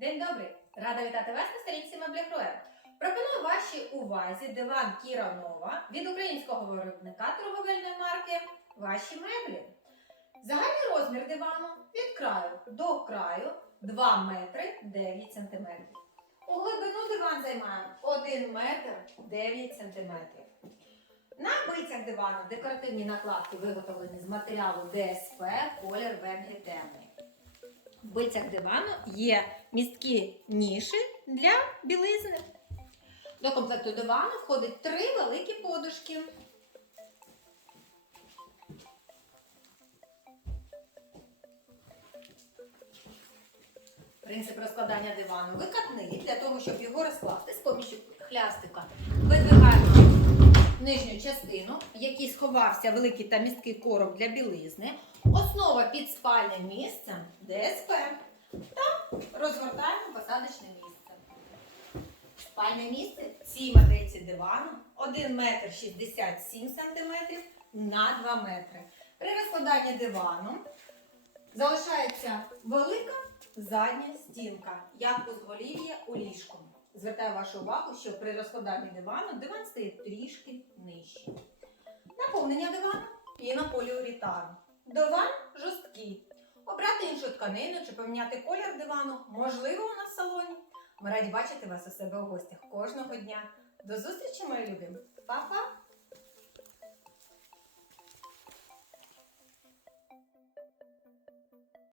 День добрий! Рада вітати вас на сторінці Меблігроя. Пропоную вашій увазі диван Кіра Нова від українського виробника торговельної марки Ваші меблі. Загальний розмір дивану від краю до краю 2 метри 9 сантиметрів. У глибину диван займає 1 метр 9 сантиметрів. На бицях дивану декоративні накладки виготовлені з матеріалу ДСП, колір темний. В бицях дивану є місткі ніші для білизни. До комплекту дивану входить три великі подушки. Принцип розкладання дивану викатний. Для того, щоб його розкласти з поміччю хлястика, видвигаємо нижню частину, в якій сховався великий та місткий короб для білизни. Основа під спальним місцем ДСП. Та розгортаємо посадочне місце. Спальне місце в цій модельці дивану 1 метр 67 сантиметрів на 2 метри. При розкладанні дивану залишається велика задня стінка, як узголів'я у ліжку. Звертаю вашу увагу, що при розкладанні дивану диван стає трішки нижче. Наповнення дивану пінополіуретану. Диван жорсткий. Обрати іншу тканину чи поміняти колір дивану можливо у нас в салоні. Ми раді бачити вас у себе у гостях кожного дня. До зустрічі, мої любі! Па-па!